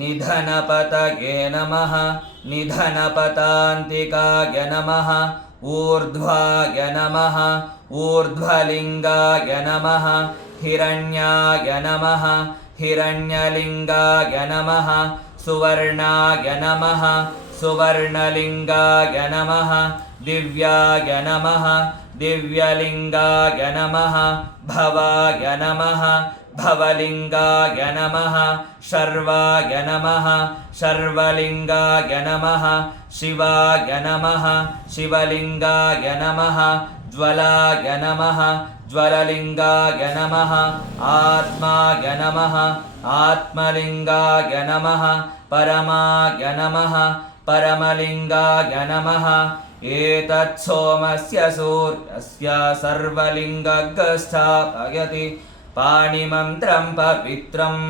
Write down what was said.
निधनपतये नमः निधनपतान्तिकाय नमः ऊर्ध्वाय नमः ऊर्ध्वलिङ्गाय नमः हिरण्याय नमः हिरण्यलिङ्गाय नमः सुवर्णाय नमः सुवर्णलिङ्गाय नमः दिव्याय नमः दिव्यलिङ्गाय नमः भवाय नमः भवलिङ्गाय नमः शर्वाय नमः शर्वलिङ्गाय नमः शिवाय नमः शिवलिङ्गाय नमः ज्वलाय नमः ज्वललिङ्गाय नमः आत्माय नमः आत्मलिङ्गाय नमः परमाय नमः परमलिङ्गाय नमः एतत् सोमस्य सूर्यस्य सर्वलिङ्गस्थापयति पाणिमन्त्रं पवित्रम्।